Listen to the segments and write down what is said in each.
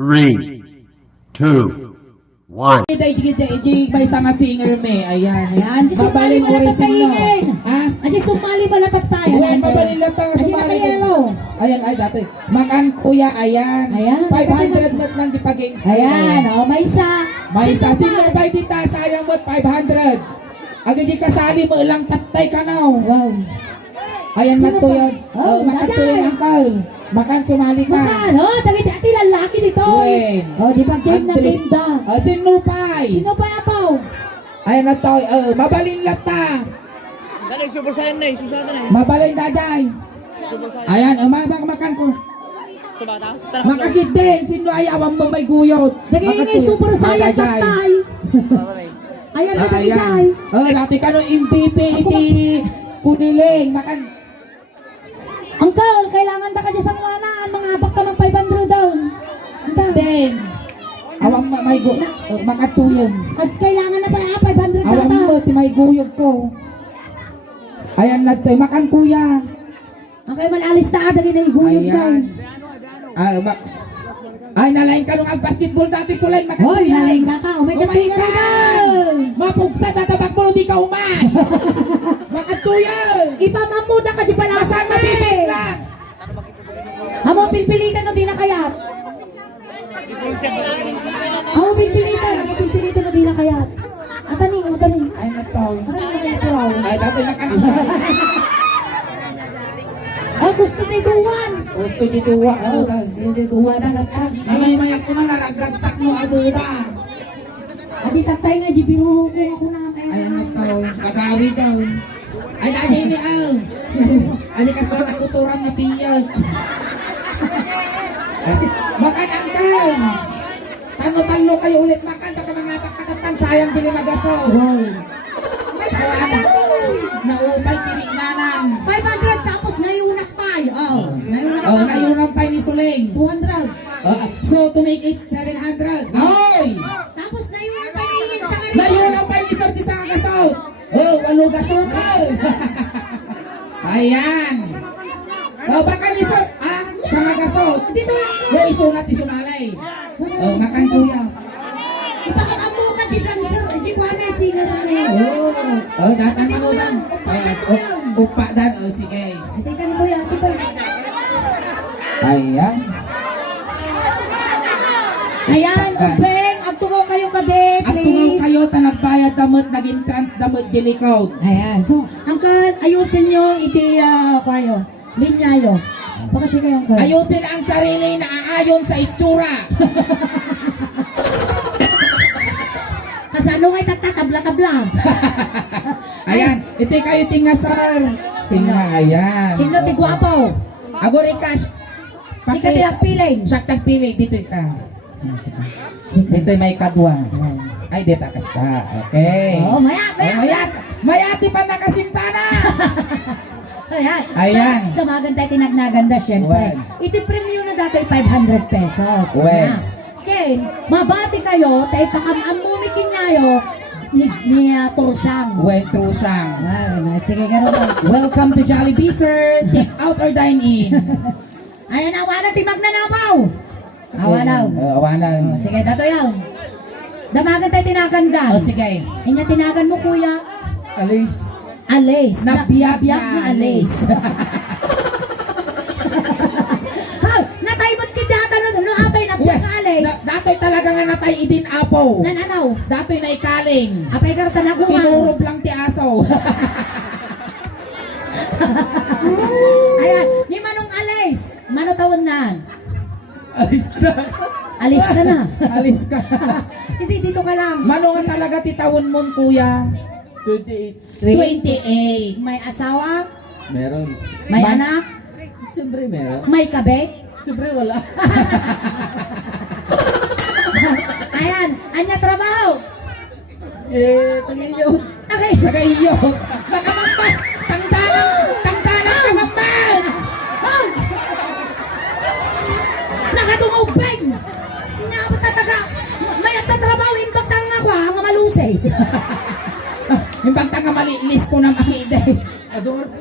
3, 2, 1. May isang singer me. Ayan. Ayan, di sumali pala tatayin. Ha? Adi sumali pala tatayin. Ayan, mabalin lang tayo. Adi nakayelo. Ayan, ay dati. Makan kuya, ayan. Ayan. 500 mat lang di pag-games. Ayan, o, may isa. May isa. Sino ba dita? Sayang mo 500. Agad kasali mo lang tatay ka na. Wow. Ayan, Sino mato pa? yun. Oh, Makan to daday. yun, uncle. Makan sumali ka. Makan, o, tagay ati lalaki dito. Gwen. O, di ba game na Andres. game da. Sinupay. Sino pa yapaw? Ayan na to. Mabalin lata. Dali, super saiyan na eh. Susada na eh. Mabalin daday. Super saiyan. Ayan, mabang makan ko. Subata? Tara, Makagid din. Sino ay awang mo may guyot? Nagingin super sayang tatay. Ayan, natagitay. Dati ka nung MVP, iti kuniling. Makan. Uncle, kailangan da ka dyan sa muanaan. Mga abak ka mang 500 down. Din. Awang may guyot. Makatuyan. At kailangan na pa 500 Awang mo, kata. ti may guyot ko. Ayan na to. Makan kuya. Ang kayo malalis na ada rin na iguyog down. Ay, nalain ka nung basketball dati kulay. Makan Hoy, kuya. nalain ka ka. Umay katinga na down. Mapugsa tatabak mo, di ka umay. Makatuyan. Ipamamuda ka di pala sa Masang mabibig lang. Amo pilpilitan no di na kayat. Amo pilpilitan no di na kayat. Atani. Ay, nataw. Atani na kaya turaw. Ay, dati makan. Ay, gusto ni Duwan. Gusto di tuwa. Ano tas? Hindi Duwan na nagtag. Ay, mayak ko na naragragsak mo aduda. Adi tatay nga, di biruho ko ako na. Ay, nataw. Kagawi daw. Ay, dati ni ang. Ay, kasi nakuturan na piyag. Makan ang kan. Tano-talo kayo ulit makan. Baka mga pagkatatan, sayang din magaso. Wow. Saan? Naupay, tirik nanan. 500 tapos nayunak pa. Oh, nayunak pa. Nayunang pa ni Suling. 200. So, to make it 700. Hoy! Tapos nayunak pa ningin sa karito. Nayunang pa ni Sir sa kagasot. Walo gasutan. Ayan. Baka ni Sir, sa kagasot. Dito lang ko. Isunat, isumalay. Makan kuya. Ipakakamu ka di dancer. Di ko na singer na yun. Datan Dito mo yan. dan. Upa na to yan. Upa dan. Sige. Ito kan ko yan. Ito. Ayan. Ayan, ubeng. Agtungo kayo kade, At kung please. kayo tanagbayad damot, naging trans damot gilikod. Ayan. So, angkan, ayusin nyo iti kayo. Linyayo. Baka siya kayo angkan. Ayusin ang sarili na aayon sa itsura. Kasano ngay tatatabla-tabla. Ayan, ito kayo tingasar. Singa, ayan. Sino ti guwapo? Agori cash. Sino ti agpiling? Siya tagpili, dito ka. Dito may kadwa. Ay, dito kasta. Okay. Oh, mayat, Mayat. Mayati pa nakasimpana. Ayan. Ayan. So, damagan tayo tinagnaganda, syempre. Well. Iti premium na dati 500 pesos. Well. Na. Ken, mabati kayo, tayo pakamamumikin nyayo ni Tursang. Wentro siyang. Sige nga naman. Welcome to Jollibee, sir. Take out or dine in. Ayan, awanan, timag na napaw. Awanaw. Awanan. Sige, dato yan. Damagan tayo tinagandan. Sige. Inya tinagan mo, kuya. Alis. Alays. Nabiyag na alays. Ha, nataymot kita tanong, ano atay nabiyag na alays? Datoy talaga nga natay idin apo. Nananaw. Datoy na ikaling. Apay karta nagungan. Tinurob lang ti aso. Ayan, ni Manong Alays. Mano tawon na? Alis na. Alis ka na. Alis ka. Hindi, dito ka lang. Mano nga talaga titawon mon kuya? 28. 28. May asawa? Meron. May anak? Siyempre meron. May kabet? Siyempre wala. Ayan, anya trabaho? Tagayot. Okay. Tagayot. Makamambal. Tangdalang kamambal. Oh! Nakatungubeng! Naabot na taga. May at trabaho, imbag tanga ko ha, mga malusay. Yung pagtanga malilis ko na makide. Ador po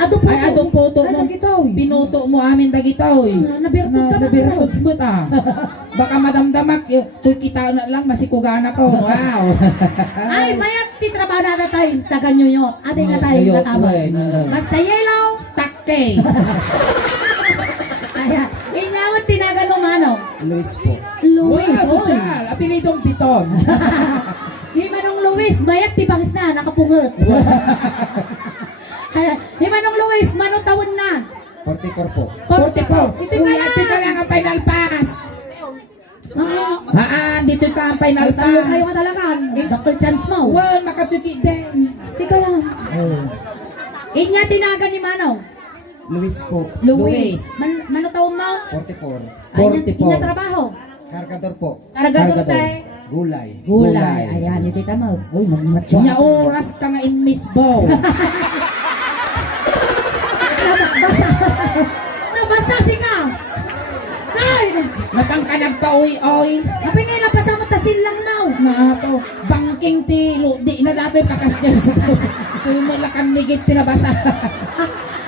Ado po. Ay, adong puto Ay, mo. dagitoy. Pinuto mo amin dagitoy. Nabirtod ka ba? Nabirtod mo ta. Baka madamdamak, kung kita na lang, masikugan ako. Wow. Ay, mayat titrabaho na tayo, taga New York. Ating na tayo New York, katawag. uy, Basta yellow. Takke. Kaya, inyawat tinaga ng mano. Luis po. Luis, Wow, oy. sosyal. Apelidong Piton. Di manong Luis, mayat tibangis na, nakapungot. Di manong Luis, manong tawon na. 44 po. 44. 44. Uy, ati ka lang ang final pass. Dito ka ang final Talo kayo pass. ka talaga. Double chance mo. Well, makatuki din. Tika lang. Inya tinaga ni Manong. Luis po. Luis. Mano tawon mo? 44. Ay, inya trabaho. Kargador po. Karagador tayo. Gulay. Gulay. Ayan, iti tama. Uy, magmatso. Nya oras ka nga in Miss Bow. Nabasa. Nabasa si ka. Nay! Napang ka nagpa-uy-oy. Napingay na pasama tasin lang now. Na ako. Bangking tilo. Di na dato'y pakaskas. Ito yung malakan migit tinabasa.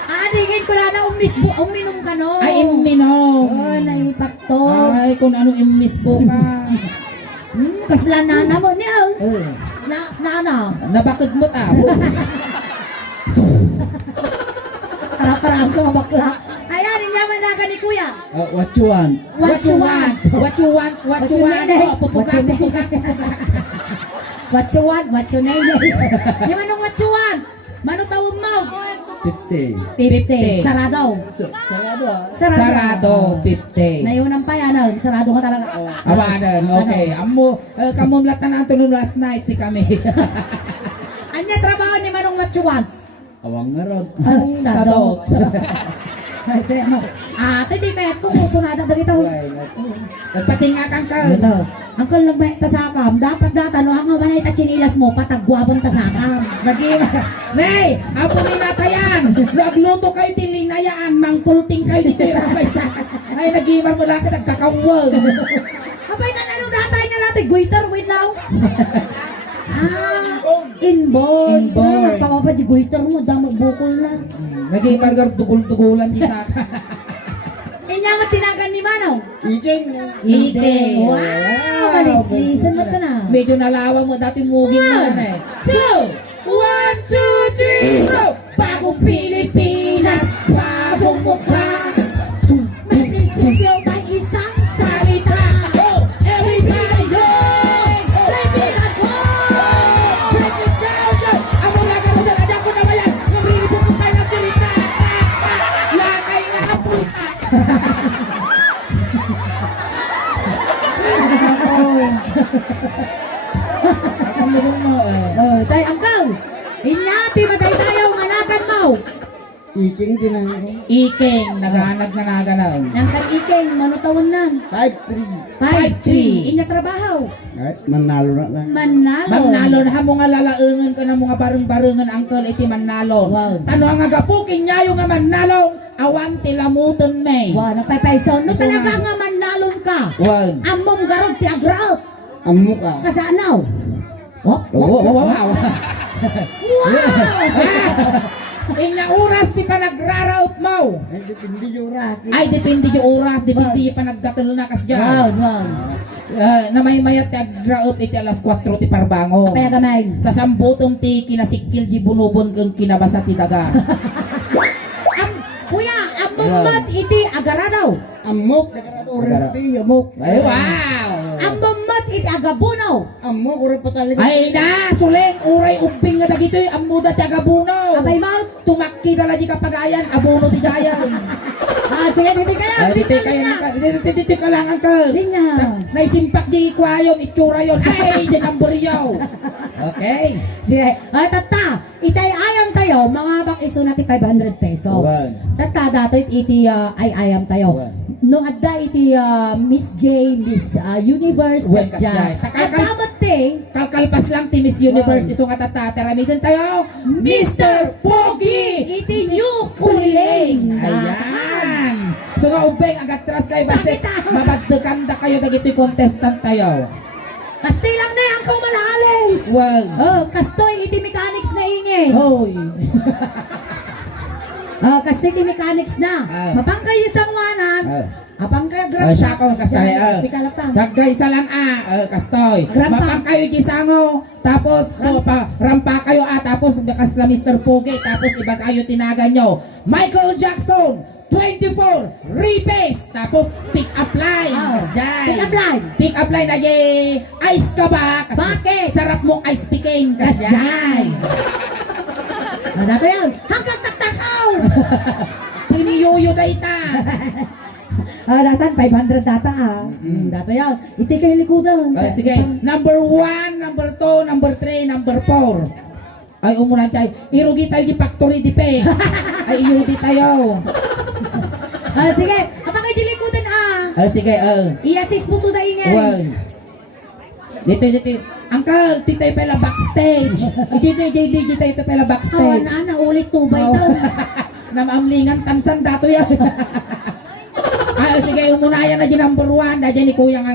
Aningin ko na umisbo. Uminom ka no. Ay, imminom. Oh, naipat to. Ay, kung ano immiss po ka. Kasla na mo niya. Eh, Na ano? nabakod mo ta. Parang ka bakla. Ayan, inyaman na ka ni kuya. What you want? What you want? What you want? What you want? Oh, pupuga, pupuga, pupuga. What you want? What you need? Di manong what you want? Mano tawag mo? 50. 50. Sarado. Sarado ah. Sarado. Sarado, 50. Nayunan pa yan. Sarado ka talaga. Awanan, okay. Amo, kamumlat na nato nung last night si kami. Anya trabaho ni Manong what you want? Awang nga ron. Sadot. Ate, di kaya kung sunada ba ito? Nagpatinga kang ka. Hello. Angkol nagmay tasakam. Dapat data no hanggang manay ta chinilas mo patagwabong tasakam. Nagima. Nay, apo ni natayan. Nagluto kayo tilinayaan. Mangpulting kayo dito yung ramay sa. Ay, nagimar mo lang ka nagkakawag. Apay na ano datay na natin guitar wait now. Inborn. Inborn. Nagpapapa di guitar mo damag bukol na. Nagimar gar dugul-dugulan di sa akin. Inya mo tinagan ni Manong. Iking. Wow, malislisan mo ka na. Medyo nalawa mo dati muging na eh. 1, 2, 3, go! Bagong Pilipinas, bagong mukha. May prinsipyo ba isang Salita, oh, everybody go! Pilipinas go! Break it down, go! Amo na ka rin na ako na bayan. Nabrilibot ko pa ng tirita. Lakay nga po. Ano mo eh? Tay angkaw. Inyati matay tayo manakan mo. Iking tinango. Iking, naghanag nga naganaw. Nang kan iking manutawon nan. 5-3. 5-3. Inya trabaho. Kahit manalo na lang. Manalo. Manalo na mo nga lalaengan ka na mga bareng-barengan angkol iti manalo. Wow. Tano nga gapuking nyayo nga manalo, awan tilamuton may. Wow, nagpaypayson. No Gusto talaga nga. nga manalon ka. Wow. Among garod ti agraot. Ang mukha. Kasanaw. Oh, Wow. wow. Inya oras di pa nagraraot mo. Ay, depende yung racket. Ay, depende yung oras, depende yung pa nagdatalo na kas Wow, dyan. wow. Na may mayat ti agraot iti alas 4 ti parbango. Kapaya gamay. Tas ang butong ti kinasikil di bunubon kang kinabasa ti daga. Kuya, among mat iti agaradaw. Amok, nakarado orepi, amok. Ay, wow. Among mat iti agabunaw. Amok, ore patali. Ay na, suling, uray ubing nga dagitoy, amuda ti agabuno. Abay mouth. Tumakki tala di kapagayan, abono ti gayan. Sige, dito kaya. Ay, dito kaya na ka, dito ka lang ang ka. Linya. Naisimpak di ikwayon, itsura yon. Ay, dyan ang buriyaw. Okay. Sige. Ay, tata. Itay ayam tayo. Mga bak iso natin 500 pesos. Wan. Tata, dato iti ay ayam tayo. Wan. No, adda iti Miss Gay, Miss Universe. Wan, At kasjay. dapat te. Kalkalpas lang ti Miss Universe, iso nga tatataramidan tayo. Mr. Pogi! Iti New Kuling. Ayan. So nga ubeng, agad tras kayo, basta mabagdagan da kayo, dagito'y contestant tayo. Kasti lang na ang kong malahalis. Wag. Oh, kastoy iti mechanics na ingin. Hoy. Castity Mechanics na. Mapangkay isang wanan. Apangkay grab. Siya ko kastay. Si Kalata. Sagay isa lang kastoy. Grampa. Mapang kayo gisango. Tapos rampa kayo tapos bekas la Mr. Pogi tapos iba kayo tinagan nyo. Michael Jackson 24 repace tapos pick up line. Pick up line. Pick up line lagi. Ice ka ba? Bakit? Sarap mong ice picking. Kasyan. Dato yan. Hanggang taktakaw. Piniyuyo dayta. Datan, 500 data Dato yan. Iti kayo likodan. Sige. Number 1, number 2, number 3, number 4. Ay, umunan tayo. Irugi tayo di factory di pe. Ay, iudi tayo. Sige. Apang kayo likodan Sige, I-assist mo suda ingay. Well. Dito. Uncle, titay pala backstage. Dito tayo pala backstage. Awan na, ulit tubay daw. Namamlingan tansan dato yan. Sige, umunayan na di number 1. Dadya ni kuya nga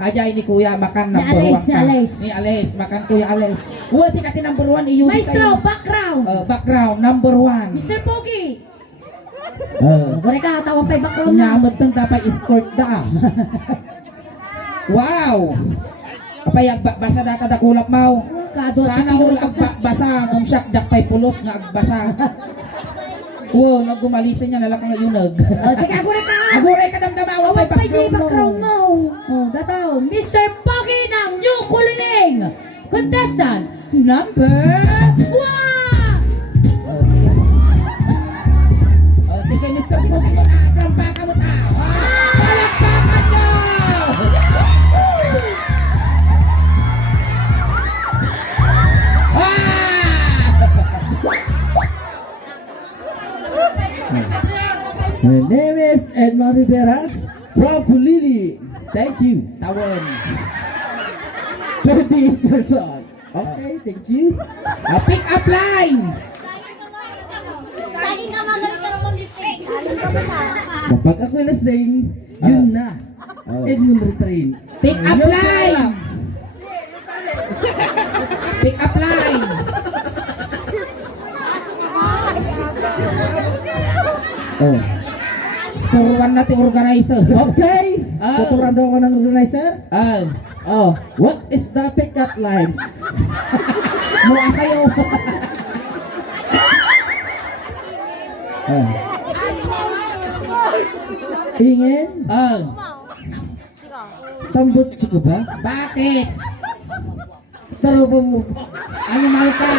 Adya ni kuya makan number 1 ka. Ni Ales. Makan kuya Ales. Uwa, si kati number 1. Maestro, background. Background, number 1. Mr. Pogi. Gure ka, tawang pa background na. Nyamot ng dapat escort da. Wow! Apay, basa data da kulap mau. Sana hul agbasa ang umsyak dakpay pulos nga agbasa. Wow, nagumalisan niya nalakang ayunag. Sige, agure ka. Agure ka damdamawa Awan pay pa background mo. Dataw, Mr. Pogi ng New Kuliling. Contestant number 1. Sige, Mr. Smokey mo na. Rampa ka mo ta. Palakpakan nyo! My name is Edmond Rivera from Pulili. Thank you. Tawon. 30 years old. Okay, thank you. Pick up line. Lagi ka magaling ka naman lipstick. Alam ka ba na? Kapag ako lasing, yun na. Edmond Refrain. Pick up line. Pick up line. Oh. Suruan natin organizer. Okay. Tuturuan daw ako ng organizer. Oh, What is the pickup lines? mukha sa'yo. Ingin, tambot ko ba? Bakit? Tarubo mo. Animal ka.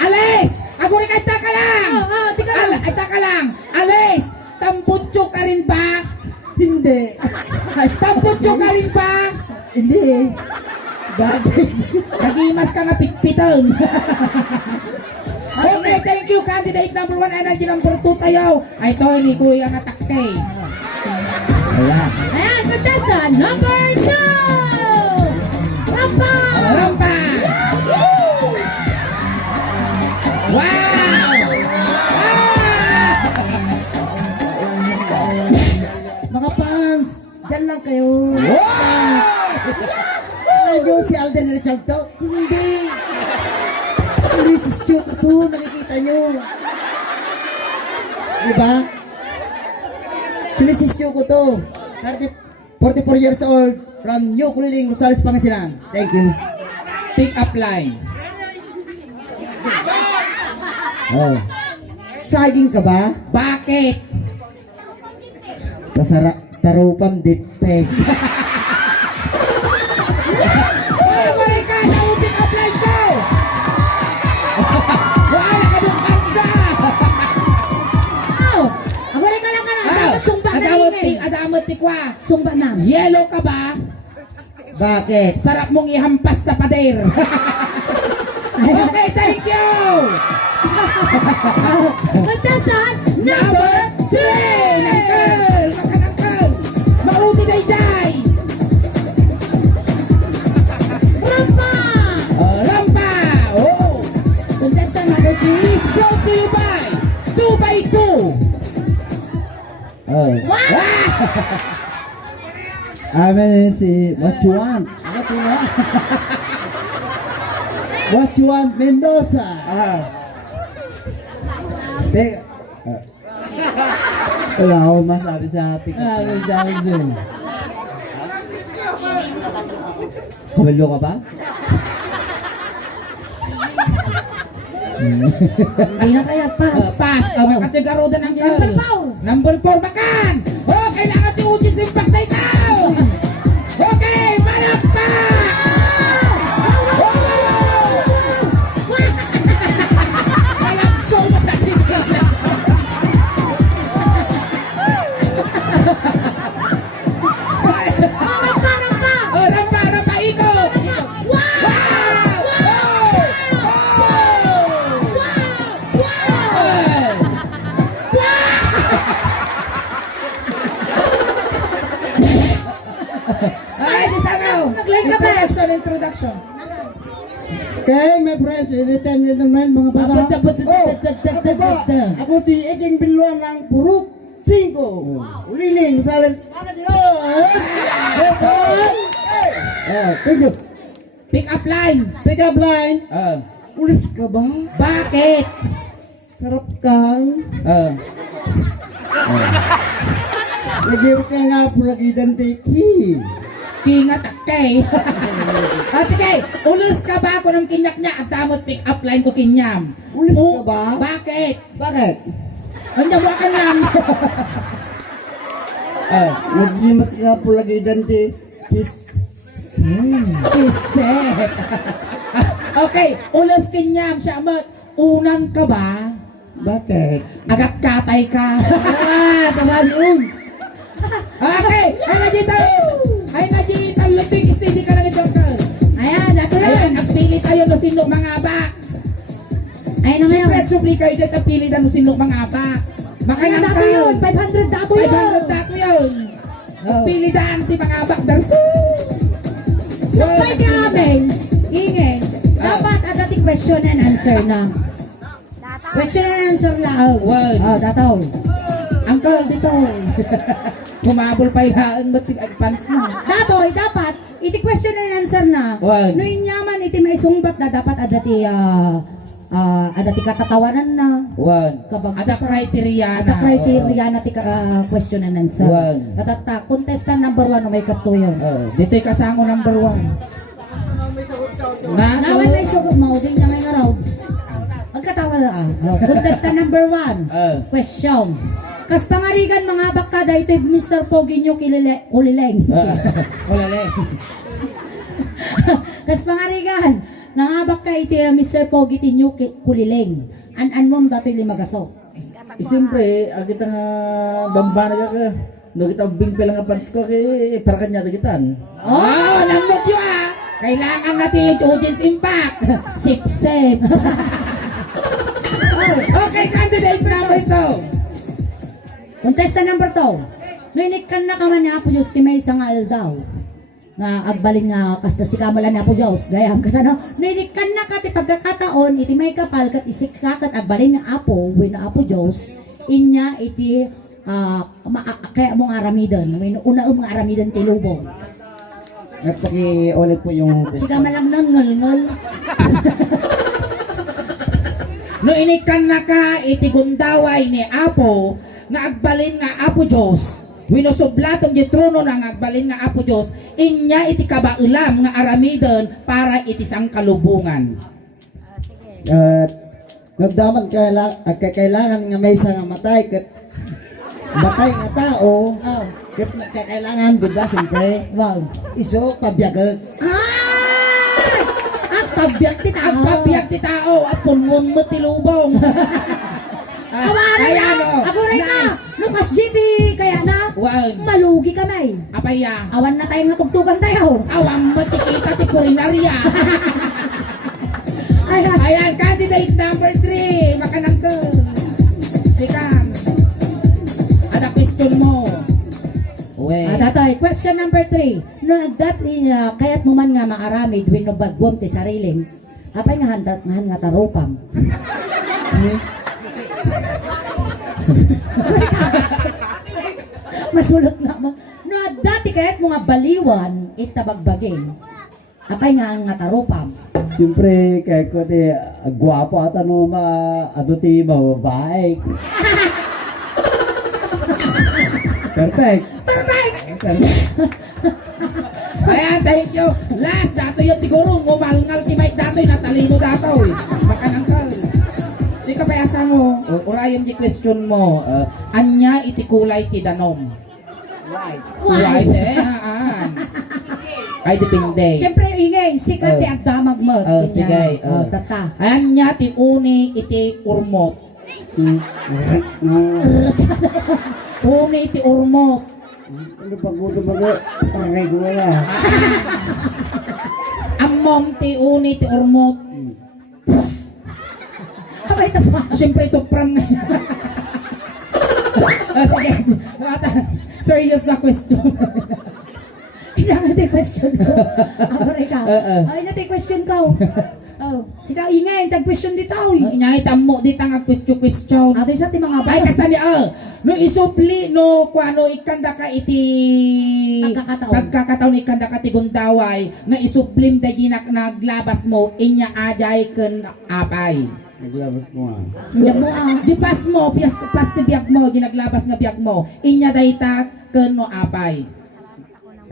Alis! Aguri ka, taka lang! Taka lang! Alis! Tambutso ka rin ba? Hindi. Tambutso ka rin ba? Hindi. Bakit? Nagimas ka nga pitpitan. Okay, thank you. Candidate number 1, energy number 2 tayo. Ay, ito, ni Kuya nga takte. Ayan. Ayan, contestant number 2. Rampa. Rampa! Wow! Mga fans, dyan lang kayo. Wow! Ayun, si Alden Richard to. Hindi. Hindi si Stu to, nakikita nyo. Diba? Sinisisyo ko to. 44 years old from New Kuliling, Rosales, Pangasinan. Thank you. Pick up line. Oh. Saging ka ba? Bakit? Tarupang dipe. Oh, wala ka! Now, pick up line ko! Wow, nakadukans na! Agure ka lang ka na. Dapat sumba na ingay. Adamot tikwa. Sumba na. Yellow ka ba? Bakit? Sarap mong ihampas sa pader. Okay, thank you! Contestant Number 3! Nangkal! Makanangkal! Maruti day-day! Rampa. Rampa! Oh! Contestant number 3. Is brought to you by 2x2! Oh. Wow! Amen si what you want? Ay, What you want, Mendoza? Pe- Wala akong masabi sa pick up line. Kabalo ka ba? Hindi na kaya pass. Pass. Makatigaroda ng girl. Number 4. Number 4, makan! Oh, kailangan si Ujis Impact na ikaw! Okay, malakpak! Alam, so much na sinigla. Oh, rampa, ikot! Wow! Ay, di sangaw! Nag-like ka ba? Introduction. Okay, my friends, ladies and gentlemen, mga bata. Ako si Eking Biluan ng Puruk 5. Uliling, salas. Thank you. Pick up line. Pick up line. Ulis ka ba? Bakit? Sarap kang. Lagi ka nga po lagi dantiki. Kingat akay. Sige, ulos ka ba ako ng kinyak niya at damot pick up line ko kinyam? Ulis ka ba? Bakit? Bakit? Handa mo ka nam. Lagi mas nga po lagi dantiki. Iset. Okay, ulos kinyam siya mat. Unang ka ba? Bakit? Agat katay ka. Tamaan Okay, ay nagitan, luting steady ka lang ito ka. Ayan, ato Ayan, yan. nagpili tayo no sino mga ba. Ayun na ngayon. Siyempre, supli kayo dyan, napili na no sino mga ba. Baka Ayun nang na dato yun. 500 dato yun. 500 dako yun. Pili daan si mga bak darso. Sabay ka amin. Ingin. Dapat adating question and answer na. Question and answer lang. Word. Dataw. Uncle, dito. Humabol pa ihaan, ba't pants mo? Datoy, dapat, iti question and answer na. Wag. No inyaman, iti may sungbat na dapat adati katatawanan na. One. Kabag- Ada criteria na. Ada criteria na tika question and answer. Wag. Atata, contestant number 1 may katuyo. Dito'y kasango number 1. Nawan may sugot mo, din na may ngaraw. Magkatawa na contestant number 1. Question. Kas pangarigan mga bakada, ito'y Mr. Pogi nyo kulileng. Wala Kas pangarigan, nangabak ka iti Mr. Pogi tinyo kulileng. An mom dato'y limagaso. Siyempre, agit ang bambana ka. No kita bingpel ang pants ko kay para kanya dagitan. Oh, nambot yun ah! Kailangan natin audience impact. Sip. Okay, candidate number 2. Contestant number 2. Nuinikan na ka man ni Apo Diyos ti may isang aldaw. Nga agbalin nga kasta si kamalan ni Apo Diyos. Gaya kasano, nuinikan na ka ti pagkakataon iti may kapal kat isik kakat agbalin ni Apo when Apo Diyos. Inya iti kaya mong aramidan. May una mga aramidan ti lubong. At paki-ulit po yung Si kamalang nanggal-ngal. No inikan na ka iti gundaway ni Apo nga agbalin nga Apo Diyos. Winusublatong di trono na nga agbalin nga Apo Diyos. Inya iti kabailam nga aramidan para iti sang kalubungan. at nagdaman kailangan nga may isang matay kat matay nga tao Oh. kat nagkakailangan diba siyempre Wow. iso pabiyagag Ang pabiyag ti tao. Ang pabiyag ti tao, apunmon mo ti lubong. Awaran na! Ayan, oh. Ako rin na! Nice. Lukas GT kaya na? Wow. Malugi kami. Apaya. Awan na tayo nga tugtugan tayo. Awang matikita ti purinarya. Ayan. Ayan, candidate number 3. Makanang ka. Sikan. Ada question mo. Tatay, question number 3. No, kaya't mo man nga maaramid when no bagwom ti sariling. Apay nga handat mahan nga taropam. Masulot na mo. No, dati kaya't mga baliwan itabagbagin. Apay nga ang natarupam. Siyempre, kaya ko ti, gwapo at ano ato ti babae. Perfect. Perfect! Ayan, thank you. Last, dato yun siguro, ngumalngal ti Mike datoy, natalino datoy. Makanangkal. Di ka payasa mo, urayan di question mo, anya iti kulay ti danom. Why? Ay, depende. Siyempre, ingay, sikat ti agdamag mo. Sige. Tata. Anya ti uni iti urmot. Uni iti urmot. Ano pag mo tumaga, pang-regular. Amom ti uni ti urmot. Apay ito pa. Siyempre ito pram na. Sige. Serious na question. Ilang natin question ko. Ako rin ka. Ay, natin question ko. Oh, sika ingay, tag-question dito. Inyahitan mo di tang question. Ato isa ti mga Ay bata. kasta ni no isupli no kuano ikanda ka iti pagkakataon ikanda ka ti gundaway na isuplim da ginak naglabas mo inya ajay ken apay. Naglabas mo ah. Hindi mo Di pas mo pas ti biag mo ginaglabas nga biag mo inya dayta ken no apay.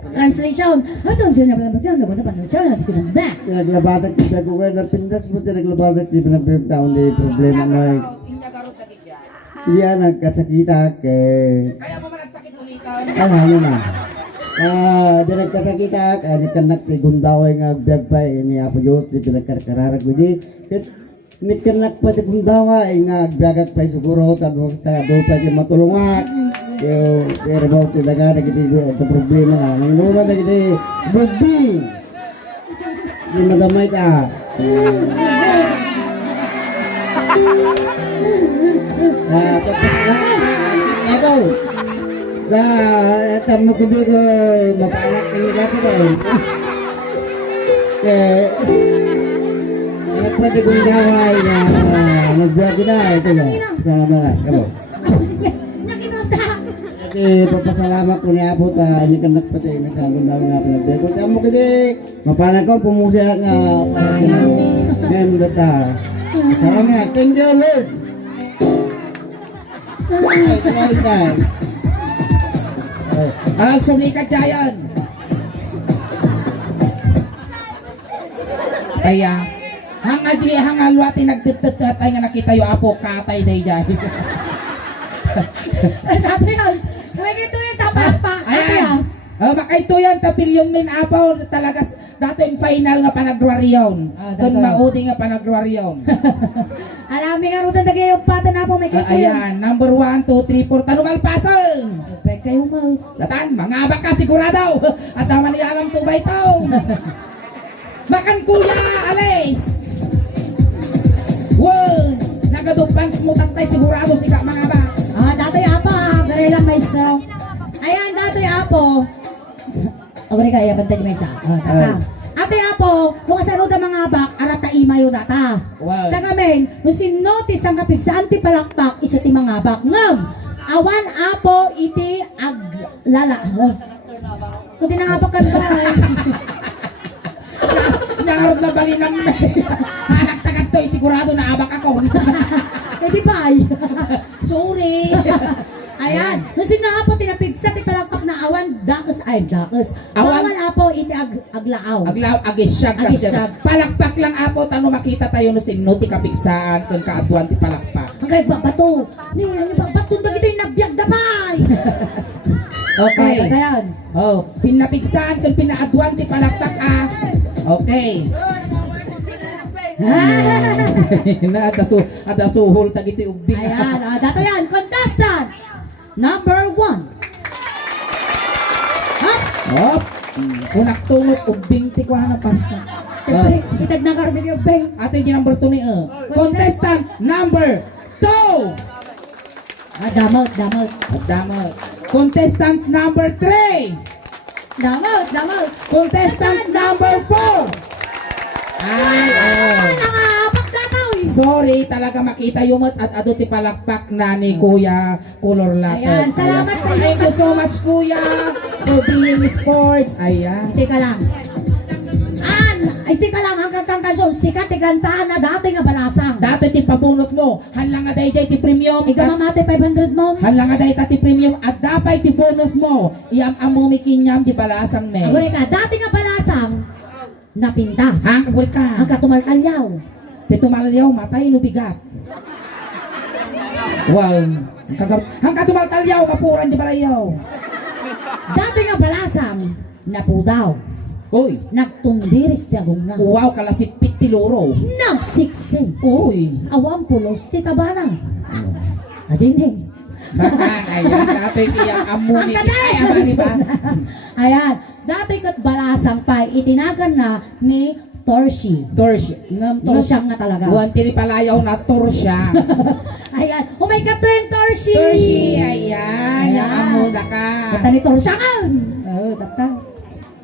Translation. Ito ang siya na siya nagunta pa siya na tinanda. Tinaglabasak ti ko kayo na pindas mo tinaglabasak ti pinagpagtaon di problema na. Inya garot ka gidya. Iya nagkasakita kay Kaya mo man nagsakit ulitan. ano na. Di nagkasakita ni kanak ti gundaway nga biag pa ni Apo Diyos di pinagkarkararag ko di. Ni kanak pa ti gundaway nga biagak pa siguro tapos ta do pa ti matulungat. Yo, pero mo ti daga na kiti ito problema na. Nang lura na kiti bagbing. Di madamay ka. Tapos ikaw. Tamo ko ko mapanak ng gato ko. Nagpwede kong gaway na nagbiyak na. Ito na. Sama na. Kamo. Nakinunta. Papasalamat ko ni Apo ta ini kan nagpatay na sa ganda nga pinagbiyak ko. Tamo ko di. Mapanak ko pumusya nga. Ganda ta. Salamat. Thank you Lord. Ay, guys. Ang sumikat jayan. Kaya, hanga alwati nagtitit na tayo nga nakita yung apo katay day jay. Dato yan. May kito yung tapak pa. Ayan. Makaito yan, tapil yung min apo talaga dato yung final nga panagruaryon. Kung maudi nga panagruaryon. Alami nga rutan na kayo pata na po may kito Ayan, number 1, 2, 3, 4, tanumal pasang. Perfect kayo mal. Datan, mga abak ka sigurado. At naman niya alam tubay to. Makan kuya, alis. Wow, nagadupans mo tantay sigurado sika mga abak. Datoy Apo ha. Gari lang maestro. Ayan, Datoy Apo. Abari kaya bantay ni Mesa. Tata. Ate Apo, kung kasano da mga bak, arata imayo data. Wow. Tagamen, nung sinotis ang kapigsaan ti palakpak, isa ti mga bak. Ngam, awan Apo iti aglala. Kung tinangapakan ba? Nangarot na bali ng anak tagad to, sigurado na abak ako. Eh di ba? Sorry. Ayan, nung sinahapo tinapigsa ti palakpak na awan dakas ay dakas. Awan- Awan Apo iti aglaaw. Aglaw, agisyag kasi. Agisyag. Palakpak lang apo, tano makita tayo no sinno ti kapigsaan, kung kaatuan ti palakpak. Ang kay bato. Ni ano ba bato na gito yung nabiyag dapay. Okay. Ayan. Oh, pinapigsaan kung pinaatuan ti palakpak Okay. Ada suhol tagiti ubing. Ayan, dato yan. Contestant number 1. Up. Hop. Kunak tungot ubing ti kwa na pasta. Siyempre, itag na karoon yung bang. Ato yung number 2 ni Contestant number 2. Damot, damot. Damay. Contestant number 3. Damot, damot. Contestant number 4. Ay. Nangapak na tao. Sorry, talaga makita yung at ado ti palakpak na ni Kuya Color Latte. Ayan, salamat sa iyo. Thank you so much, Kuya, for being sports. Ayan. Teka lang. Ay, Ay, di ka lang ang kantang kansyon. Sikat, ikantaan na dati nga balasang. Dato ti pabonus mo. Hala nga day ti premium. Ikaw mamate 500 mo. Hala nga day ti premium. At dapat ti bonus mo. Iyam amumi kinyam ti balasang me. Aguri ka, dati nga balasang, napintas. Ang aguri Ang ka. katumaltalyaw. Ti tumalyaw matay no bigat. Wow. Ang katumaltalyaw mapuran ti balayaw. Dati nga balasang, napudaw. Uy. Nagtundiris ti agong na. Wow, kalasipit ti loro. Nagsiksi. Uy. Awang pulos ti tabanang. Ading Bakang, ayan, dati kiyang amuni. Ay, amani ba? Ayan, dati kat balasang pa itinagan na ni Torshi. Torsh. Ngam Torsyang na talaga. Buwan tiri palayaw na torsya. Ayan, umay ka to yung Torshi. Torshi, ayan. Yung amuda ka. Kata ni Torsyangan. Oo, tata.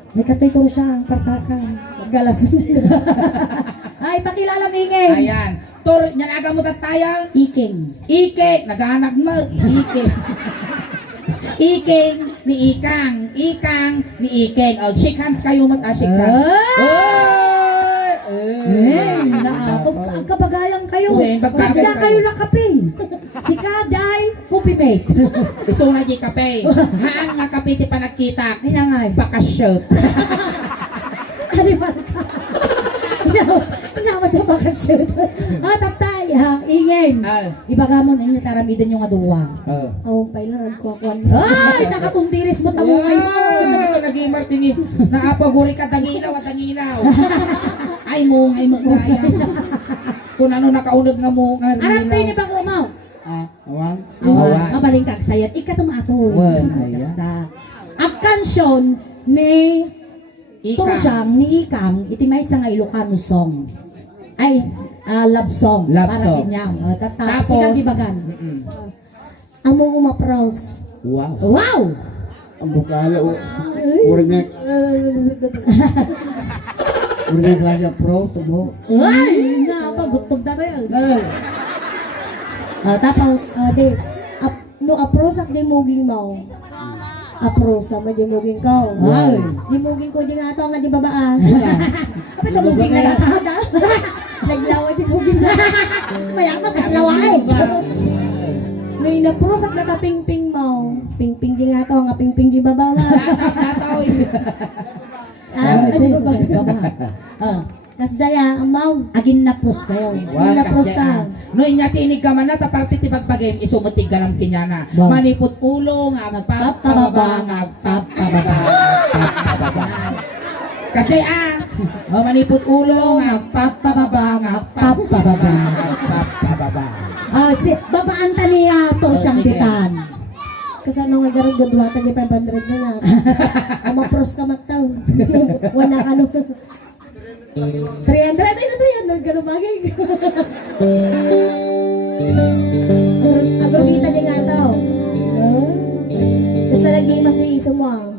May katoy Torsyang, partakan. Galas. Ay, pakilala mingin. Ayan. Yan aga mo tatayang. Iking. Ike, naghanap mo. Ike. Iking ni Ikang. Ikang ni Iking. O, shake hands kayo shake hands. Eh, naapog ka. Ang kabagayang kayo. Uy, bagkabit Basta kayo. kayo nakape. Si Kaday, coffee mate. Iso na di kape. Haan nga kape ti panagkita. Kaya nga. Bakashoot. Ariman ka. Inamat na makashoot. Tatay, ha, ingin. Iba ka mo ninyo taramidan yung aduwa. Oh, pailan nagkukuan. Ay, nakatundiris mo tamungay mo. Naging martini. Naapaguri ka tanginaw at tanginaw. Ay mo, gaya. Kung ano nakaunod nga mo. Alam tayo ni bang umaw? Awang? Awan. Mabaling kag sayat. Ika tumatoy. Wan, Basta. Ang kansyon ni Torsyang ni Ikang, iti may sa nga Ilocano song. Ay, love song. Love para song. kinyang. Tapos, Sigang gibagan. Among umapros. Wow. Wow! Ang bukala, urnya klase pro, subo. Ay! Napagutog na kayo. Ay, Tapos, Ade, no apros ak di muging mau. Apros sama di muging kau. Ay! Di muging ko di nga ato nga di babaan. Kapit na muging na latada. Naglawa di muging na. Mayaman kasi laway. May napros ak nakapingping mau. Pingping di nga ato nga pingping di babawa. Tataw. Ano ba? Kas daya amaw. Agin na pros kayo. Wow, Napros kasya. No inya tinig ka man na taparte ti pagbagim isumutig ka ng kinyana. Wow. Manipot ulo nga Nagpapababa, nagpapababa. Kasi manipot ulo nga Papababa. Si babaan ta niya Torsyang sige. titan. Kasi ano nga garang gudwata di 500 na na. Amapros ka magtaw. Wala ka no. 300 ay na 300 gano'n bagay. Agrobita di nga daw. Basta lagi masiisa mo.